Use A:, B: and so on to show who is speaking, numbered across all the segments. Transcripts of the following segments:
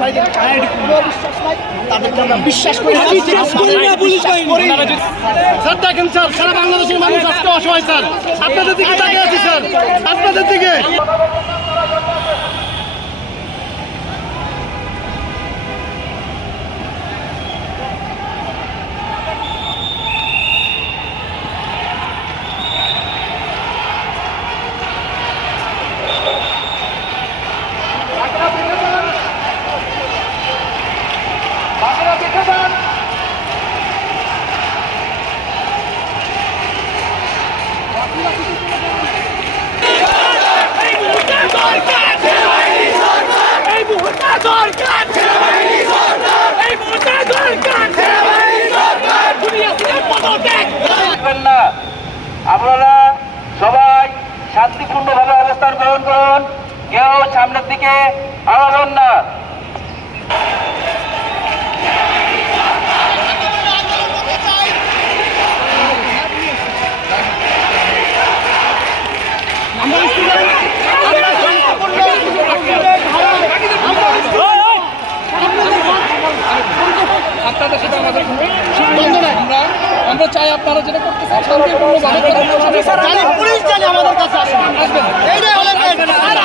A: ভাইদের চায়ের কোনো বিশ্বাস নাই তাদেরকে আমরা বিশ্বাস করি।
B: স্যার দেখেন স্যার সারা বাংলাদেশের মানুষ আজকে অসহায় স্যার। আপনাদের দিকে তাকিয়ে আছি স্যার। আপনাদের দিকে।
C: থাকবেন না। আপনারা সবাই শান্তিপূর্ণভাবে অবস্থান গ্রহণ করুন। কেউ সামনের দিকে আগাবেন না
D: আপনাদের সাথে আমাদের আমরা আমরা চাই আপনারা যেটা করতেছেন শান্তিপূর্ণভাবে
A: জানি, আমাদের কাছে আসে। এইটাই হলো আর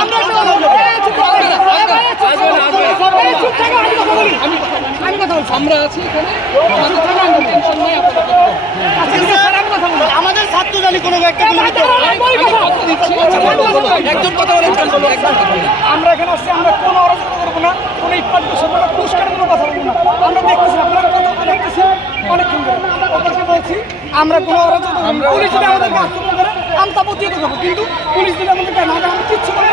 A: আমরা
D: আছি এখানে। টেনশন নাই।
A: আচ্ছা। আমাদের ছাত্র জানি কোনো একটা
D: একজন কথা।
E: আমরা এখানে আসছি আমরা কোনো অরাজকতা করব না কোনো ইটপাট বসাবো না পুরস্কার কোনো কথা বলব না। আমরা দেখতেছি আপনারা আমরা কোনো। পুলিশ যদি আমাদেরকে আক্রমণ করে আমি তা প্রতিহত করব। কিন্তু পুলিশ যদি আমাদেরকে না আমরা কিচ্ছু করব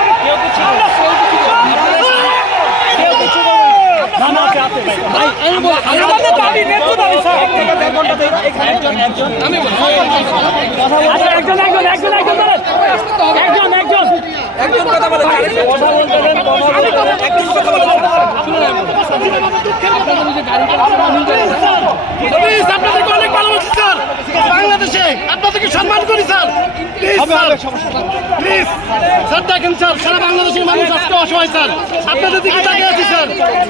D: আমি বলি
E: একজন একজন একজন একজন একজন একজন
D: একজন কথা বলেন আমি কথা একজন কথা বলেন আপনাদের যে গাড়িটা আছে, আমি জানি না।
B: প্লিজ আপনাদেরকে অনেক ভালোবাসি স্যার বাংলাদেশে আপনাদেরকে সম্মান করি স্যার প্লিজ। স্যার দেখেন স্যার সারা বাংলাদেশের মানুষ আজকে অসহায় স্যার। আপনাদের দিকে তাকিয়ে আছি স্যার।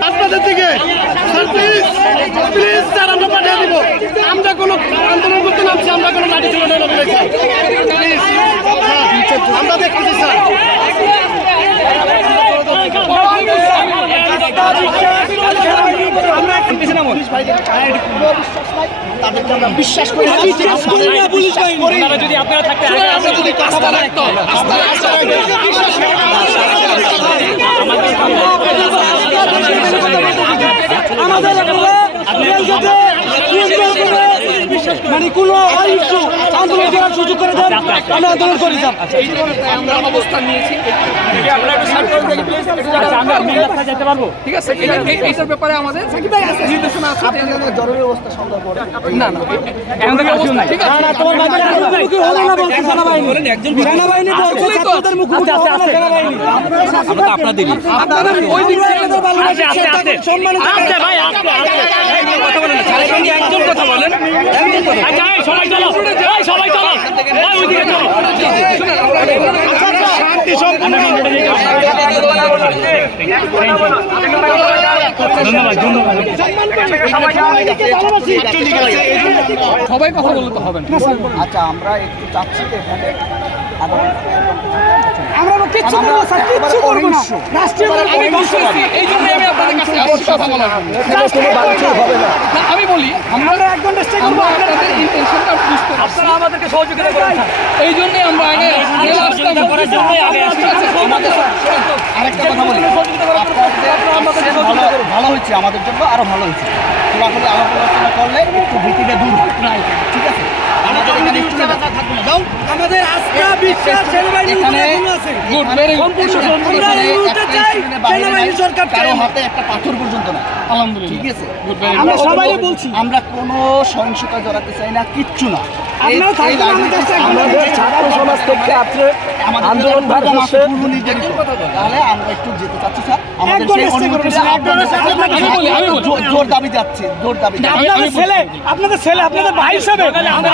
B: আপনাদের দিকে। স্যার প্লিজ প্লিজ স্যার আমরা পাঠিয়ে দিব। আমরা কোনো আন্দোলন করতে নামছি আমরা কোনো লাঠি চলে নেই স্যার। প্লিজ আমরা দেখতেছি স্যার।
A: পুলিশ ভাইদের চায়ের কোনো বিশ্বাস নাই তাদেরকে আমরা বিশ্বাস করি না।
D: যদি আপনারা থাকতে আমরা যদি আস্থা রাখতো আস্থা
E: আমাদের মানে কোনো অহিংস আন্দোলন করার সুযোগ করে দেন আমরা আন্দোলন করে যাব
D: আমরা অবস্থান নিয়েছি ঠিক আছে এইটার ব্যাপারে আমাদের নির্দেশনা আছে
A: জরুরি অবস্থা সন্দেহ
D: না না ঠিক আছে
E: তোমার মুখোমুখি হলো না বলছে সেনাবাহিনী সেনাবাহিনী বলছে ছাত্রদের মুখোমুখি হলো না সেনাবাহিনী
D: আপনাদের ওই দিক থেকে
E: সম্মানিত
D: কথা বলেন একজন কথা বলেন
E: সবাই চলো সবাই চলো ওইদিকে চলো
D: শান্তি সম্পূর্ণ। সবাই কথা বলতে হবে না।
A: আচ্ছা আমরা একটু চাচ্ছি এখানে।
E: আমরা কিচ্ছু করব স্যার কিচ্ছু করব না। রাষ্ট্রীয়
D: আমি বুঝতেছি এই জন্যই আমি আপনাদের কাছে আসছি কথা বলার না, আমি বলি আমরা
E: আমরা একজন চেষ্টা করব
D: আমরা আপনাদের ইন্টেনশনটা বুঝতে আপনারা আমাদেরকে সহযোগিতা করেন এই জন্যই আমরা আগে
A: আরেকটা কথা বলি। ভালো হচ্ছে আমাদের জন্য আরও ভালো হচ্ছে খোলাখুলি আলোচনা করলে একটু ভীতিটা দূর হয়। ঠিক আছে? আমাদের এখানে এখানে-
D: গুড ভেরি গুড
E: আমরা এই মুহূর্তে চাই সেনাবাহিনী সরকার কারও
A: হাতে একটা পাথর পর্যন্ত না
D: আলহামদুলিল্লাহ।
A: ঠিক আছে।
D: গুড ভেরি
E: আমরা
A: আমরা
E: সবাই বলছি।
A: আমরা কোনো সহিংসতা জড়াতে চাই না কিচ্ছু না।
E: আমাদের ছাত্র। সমাজ থেকে আপনি আন্দোলন।
A: তাহলে আমরা একটু যেতে চাচ্ছি স্যার। আমাদের সেই জোর দাবি যাচ্ছে জোর দাবি
E: আপনাদের ছেলে আপনাদের ছেলে আপনাদের ভাই হিসাবে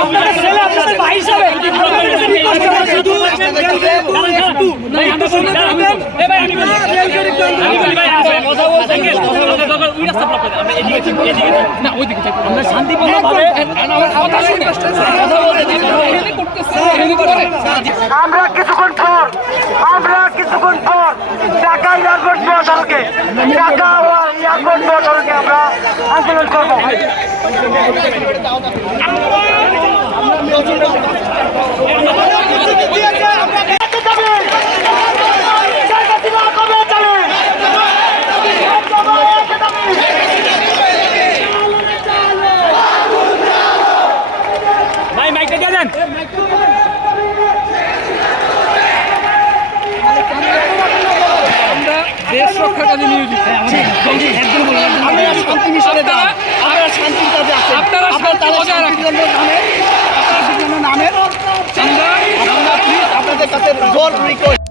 E: আপনাদের ছেলে আপনাদের ভাই হিসাবে আপনাদের কাছে request করব শুধু রেলগেটে একটু একটু সামনে থাকবেন। রেলগেট একটু আন্দোলন করবেন।
D: কি রাস্তা ব্লক করে আমরা এদিকে যাব, এদিকে যাব। না ওইদিকে যাব আমরা শান্তিপূর্ণভাবে আমার।
F: আমরা কিছুক্ষণ পর আমরা কিছুক্ষণ পর ঢাকা এয়ারপোর্ট মহাসড়কে ঢাকা এয়ারপোর্ট মহাসড়কে আমরা আন্দোলন করব।
D: ভাই কাজে নিয়োজিত
A: আমরা শান্তি মিশনে দাম আমরা শান্তির কাজে আছি
D: আপনারা
A: তাহলে
D: বজায়
A: রাখেন নামে আপনার নামে
D: আমরা
A: আমরা আপনাদের কাছে জোর রিকোয়েস্ট